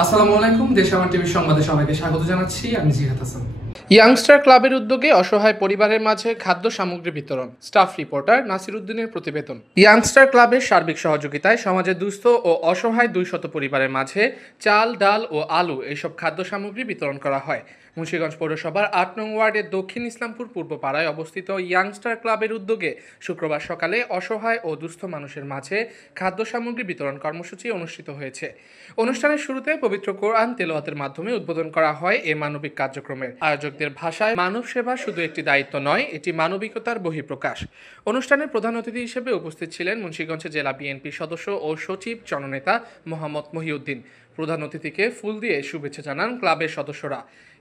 আসসালামু আলাইকুম, দেশ আমার টিভি সংবাদে সবাইকে স্বাগত জানাচ্ছি। আমি জিহাদ হাসান। ইয়াংস্টার ক্লাবের উদ্যোগে অসহায় পরিবারের মাঝে খাদ্য সামগ্রী বিতরণ। স্টাফ রিপোর্টার নাসির উদ্দিনের প্রতিবেদন। ইয়াংস্টার ক্লাবের সার্বিক সহযোগিতায় সমাজের দুস্থ ও অসহায় 200 পরিবারের মাঝে চাল, ডাল ও আলু এইসব খাদ্য সামগ্রী বিতরণ করা হয়। মুন্সিগঞ্জ পৌরসভার 8 নং ওয়ার্ডের দক্ষিণ ইসলামপুর পূর্বপাড়ায় অবস্থিত ইয়াংস্টার ক্লাবের উদ্যোগে শুক্রবার সকালে অসহায় ও দুস্থ মানুষের মাঝে খাদ্য সামগ্রী বিতরণ কর্মসূচি অনুষ্ঠিত হয়েছে। অনুষ্ঠানের শুরুতে পবিত্র কোরআন তেলাওয়াতের মাধ্যমে উদ্বোধন করা হয় এ মানবিক কার্যক্রমের। আয়োজকদের ভাষায় মানব সেবা শুধু একটি দায়িত্ব নয়, এটি মানবিকতার বহিঃপ্রকাশ। অনুষ্ঠানের প্রধান অতিথি হিসেবে উপস্থিত ছিলেন মুন্সিগঞ্জ জেলা বিএনপি সদস্য ও সচিব জননেতা মোহাম্মদ মহিউদ্দিন। প্রধান অতিথিকে ফুল দিয়ে শুভেচ্ছা জানান ক্লাবের সদস্যরা।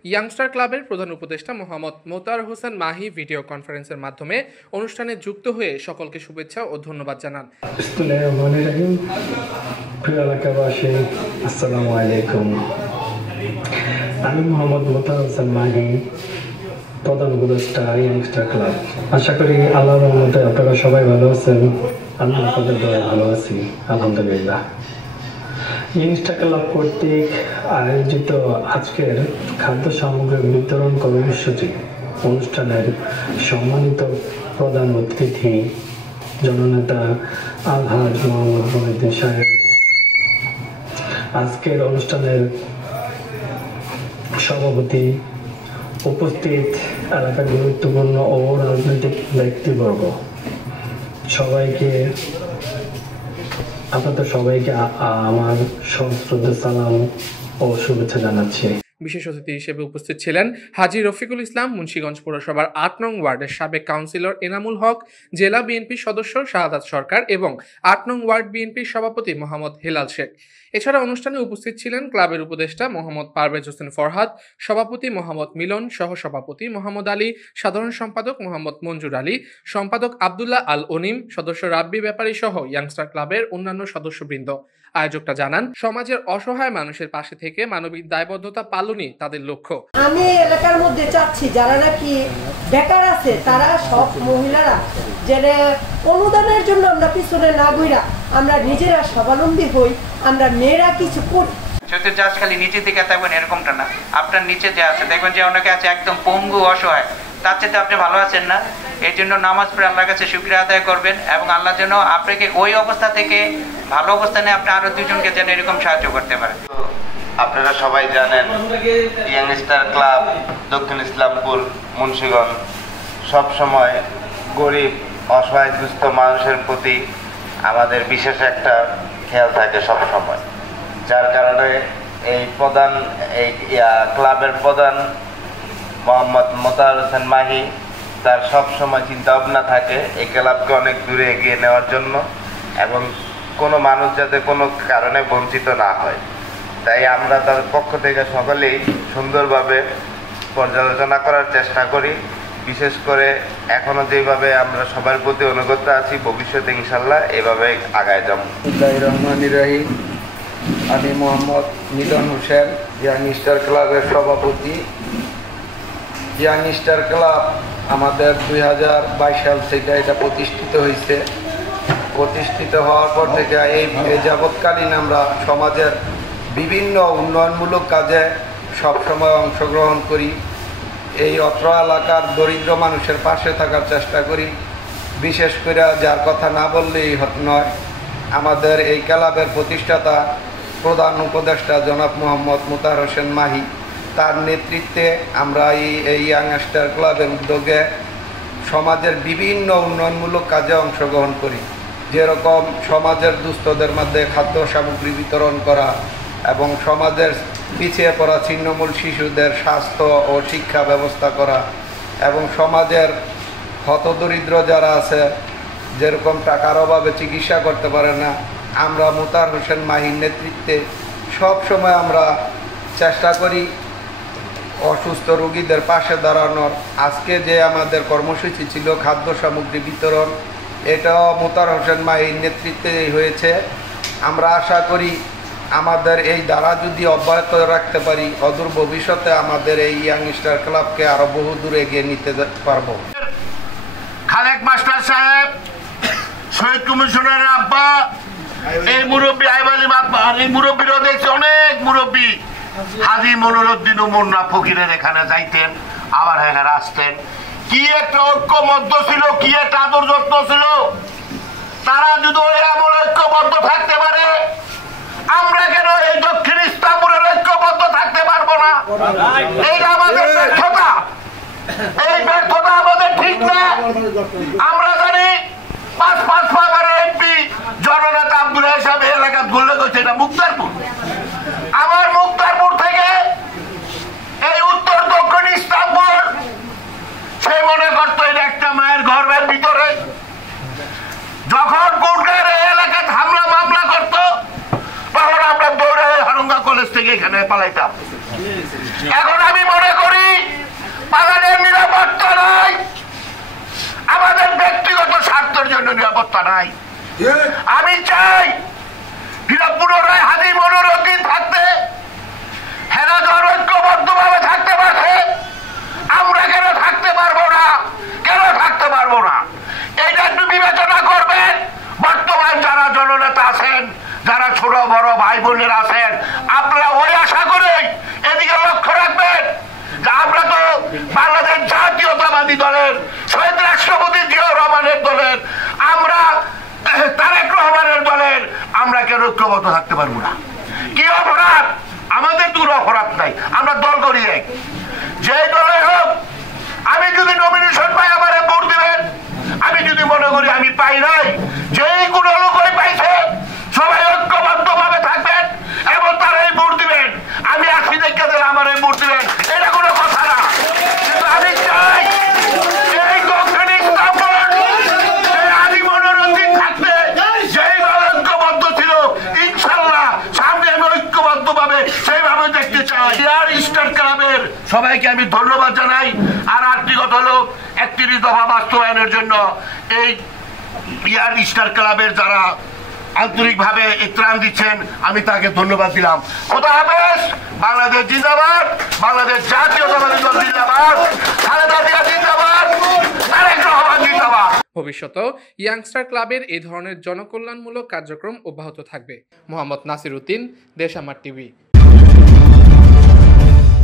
ইয়াংস্টার ক্লাবের প্রধান উপদেষ্টা মোহাম্মদ মোতার হোসেন মাহি ভিডিও কনফারেন্সের মাধ্যমে অনুষ্ঠানে যুক্ত হয়ে সকলকে শুভেচ্ছা ও ধন্যবাদ জানান। আসসালামু আলাইকুম। আমি মোহাম্মদ মোতার হোসেন মাহি, প্রধান উপদেষ্টা ইয়াংস্টার ক্লাব। আশা করি আল্লাহর রহমতে আপনারা সবাই ভালো আছেন। আমি আপনাদের দয়ায় ভালো আছি, আলহামদুলিল্লাহ। ইয়াংস্টার ক্লাব কর্তৃক আয়োজিত আজকের খাদ্য সামগ্রী বিতরণ কর্মসূচি অনুষ্ঠানের সম্মানিত প্রধান অতিথি জননেতা আলহাজ মোহাম্মদ মহিউদ্দিন সাহেব, আজকের অনুষ্ঠানের সভাপতি, উপস্থিত এলাকার গুরুত্বপূর্ণ ও রাজনৈতিক ব্যক্তিবর্গ, আপনাদের সবাইকে আমার সশ্রদ্ধ সালাম ও শুভেচ্ছা জানাচ্ছি। বিশেষ অতিথি হিসেবে উপস্থিত ছিলেন হাজী রফিকুল ইসলাম, মুন্সিগঞ্জ পৌরসভার 8 নং ওয়ার্ডের সাবেক কাউন্সিলর এনামুল হক, জেলা বিএনপি সদস্য শাহাদাত সরকার এবং 8 নং ওয়ার্ড বিএনপির সভাপতি মোহাম্মদ হেলাল শেখ। এছাড়া অনুষ্ঠানে উপস্থিত ছিলেন ক্লাবের উপদেষ্টা মোহাম্মদ পারভেজ হোসেন ফরহাদ, সভাপতি মোহাম্মদ মিলন, সহসভাপতি মোহাম্মদ আলী, সাধারণ সম্পাদক মোহাম্মদ মঞ্জুর আলী, সম্পাদক আবদুল্লাহ আল অনিম, সদস্য রাব্বি ব্যাপারী সহ ইয়াংস্টার ক্লাবের অন্যান্য সদস্যবৃন্দ। আয়োজকরা জানান, সমাজের অসহায় মানুষের পাশে থেকে মানবিক দায়বদ্ধতা পালনই তাদের লক্ষ্য। আমি এলাকার মধ্যে চাচ্ছি যারা নাকি বেকার আছে তারা সব মহিলারা যেন অনুদানের জন্য আমরা পিছনে না ঘুরা আমরা নিজেরা স্বাবলম্বী হই, আমরা মেয়েরা কিছু করি। শুধু জাস্ট খালি নিচের দিকে থাকবেন এরকমটা না, আপনার নিচে যে আছে দেখবেন যে অনেকে আছে একদম পঙ্গু অসহায়, তার চেয়ে আপনি ভালো আছেন না। এই জন্য নামাজ পড়ে আল্লাহর কাছে শুকরিয়া আদায় করবেন এবং আল্লাহ যেন আপনাকে ওই অবস্থা থেকে ভালো অবস্থানে আপনি আরো দুজনকে যেন এরকম সাহায্য করতে পারেন। আপনারা সবাই জানেন ইয়াংস্টার ক্লাব দক্ষিণ ইসলামপুর মুন্সিগঞ্জ সবসময় গরিব অসহায় দুস্থ মানুষের প্রতি আমাদের বিশেষ একটা খেয়াল থাকে সবসময়, যার কারণে এই ক্লাবের প্রধান মোহাম্মদ মোতার হোসেন মাহি তার সবসময় চিন্তা ভাবনা থাকে এই ক্লাবকে অনেক দূরে এগিয়ে নেওয়ার জন্য এবং কোনো মানুষ যাতে কোনো কারণে বঞ্চিত না হয়। তাই আমরা তার পক্ষ থেকে সকলেই সুন্দরভাবে পর্যালোচনা করার চেষ্টা করি। বিশেষ করে এখনও যেভাবে আমরা সবার প্রতি অনুগত আছি, ভবিষ্যতে ইনশাল্লাহ এভাবে আগায় যাব। রহমানির রহিম। আমি মোহাম্মদ মিলন হোসেন, ইয়াংস্টার ক্লাবের সভাপতি। ইয়াংস্টার ক্লাব আমাদের 2022 সাল থেকে এটা প্রতিষ্ঠিত হয়েছে। প্রতিষ্ঠিত হওয়ার পর থেকে এই যাবৎকালীন আমরা সমাজের বিভিন্ন উন্নয়নমূলক কাজে সবসময় অংশগ্রহণ করি। এই অত্র এলাকার দরিদ্র মানুষের পাশে থাকার চেষ্টা করি। বিশেষ করে যার কথা না বললেই নয়, আমাদের এই ক্লাবের প্রতিষ্ঠাতা প্রধান উপদেষ্টা জনাব মোহাম্মদ মোতার হোসেন মাহি, তার নেতৃত্বে আমরা এই ইয়াংস্টার ক্লাবের উদ্যোগে সমাজের বিভিন্ন উন্নয়নমূলক কাজে অংশগ্রহণ করি। যেরকম সমাজের দুস্থদের মধ্যে খাদ্য সামগ্রী বিতরণ করা এবং সমাজের পিছিয়ে পড়া ছিন্নমূল শিশুদের স্বাস্থ্য ও শিক্ষা ব্যবস্থা করা এবং সমাজের হতদরিদ্র যারা আছে, যেরকম টাকার অভাবে চিকিৎসা করতে পারে না, আমরা মোতার হোসেন মাহির নেতৃত্বে সব সময় আমরা চেষ্টা করি অসুস্থ রোগীদের পাশে দাঁড়ানোর। আজকে যে আমাদের কর্মসূচি ছিল খাদ্য সামগ্রী বিতরণ, এটাও মোতার হোসেন মাহির নেতৃত্বে হয়েছে। আমরা আশা করি আমাদের এই দ্বারা যদি অব্যাহত রাখতে পারি, অদূর ভবিষ্যতে আমাদের এই ইয়াংস্টার ক্লাবকে আরো বহু দূরে এগিয়ে নিতে পারবো। খালেক মাস্টার সাহেব, শহীদ কমিশনের আব্বা, এই মুরব্বী আইব আলী, এই মুরব্বীরাও দেখছি অনেক মুরব্বী হাজী মনিরুদ্দিন ও মুন্না ফকিরের এখানে যাইতেন, আবার এখানে আসতেন। কি একটা ঐক্যবদ্ধ ছিল, কি একটা আদর যত্ন ছিল। তারা যদি এমন ঐক্যবদ্ধ থাকতে পারে, আমরা কেন এই দক্ষিণ ইস্তাম্বুলের ঐক্যবদ্ধ থাকতে পারবো না? এইটা আমাদের ব্যর্থতা, এই ব্যর্থতা আমাদের ঠিক না। আমরা জানি 5 বারের এমপি জননেতা আব্দুল সাহেব এলাকা ঘুরলে গেছে, এটা মুক্তারপুর। আমার মুক্তারপুর থেকে এই উত্তর দক্ষিণ ইস্তাম্বুল, সে মনে করতো এটা একটা মায়ের ঘরের ভিতরে। যখন কোর্টের এলাকায় হামলা মামলা করতো, তখন আমরা দৌড়ে হারুঙ্গা কলেজ থেকে এখানে পালাইতাম। এখন আমি মনে করি পালানের নিরাপত্তা নাই, আমাদের ব্যক্তিগত স্বার্থের জন্য নিরাপত্তা নাই। আমি চাই পুনরায় হাজী মনিরুদ্দিন থাকতে, হেরাধর ঐক্যবদ্ধভাবে থাকতে পারছে, আমরা কেন থাকতে পারবো না? কেন থাকতে পারবো না? এটা একটু বিবেচনা করবেন। বর্তমান যারা জননেতা আছেন, যারা ছোট বড় ভাই বোনেরা আছেন, আপনারা ওই আশা করে এদিকে লক্ষ্য রাখবেন যে আমরা তো বাংলাদেশ জাতীয়তাবাদী দলের শহীদ রাষ্ট্রপতি জিয়াউর রহমানের দলের, আমরা তারেক রহমানের দলের, আমরা কেন ঐক্যবদ্ধ থাকতে পারবো না? কি অপরাধ? আমাদের দূর অপরাধ নাই, আমরা দল করি এক। যে দলে হোক, আমি যদি নমিনেশন পাই আমারে ভোট দিবেন। আমি যদি মনে করি আমি পাই নাই, যেই কোনো লোকই পাইছে, সবাই ঐক্যবদ্ধ ভাবে থাকবেন এবং তারাই ভোট দিবেন। আমি 80 দেখে দিলে আমারে ভোট দিবেন, এটা কোনো কথা না। কিন্তু আমি চাই এই দক্ষিণ ইস্তাম্বুল হাজী মনিরুদ্দিন থাকতে যেইভাবে ঐক্যবদ্ধ ছিল, ইনশাল্লাহ সামনে আমি ঐক্যবদ্ধ ভাবে সেইভাবে দেখতে চাই। স্টার ক্লাবের সবাইকে আমি ধন্যবাদ জানাই। আর আরেকটি কথা হলো 31 দফা বাস্তবায়নের জন্য এই স্টার ক্লাবের যারা আন্তরিকভাবে ত্রাণ দিচ্ছেন, আমি তাকে ধন্যবাদ দিলাম। খোদা হাফেজ। বাংলাদেশ জিন্দাবাদ, বাংলাদেশ জাতীয়তাবাদী দল জিন্দাবাদ, খালেদা জিয়া জিন্দাবাদ, তারেক রহমান জিন্দাবাদ। ভবিষ্যতেও ইয়াংস্টার ক্লাবের এই ধরনের জনকল্যাণমূলক কার্যক্রম অব্যাহত থাকবে। মোহাম্মদ নাসির উদ্দিন, দেশ আমার টিভি।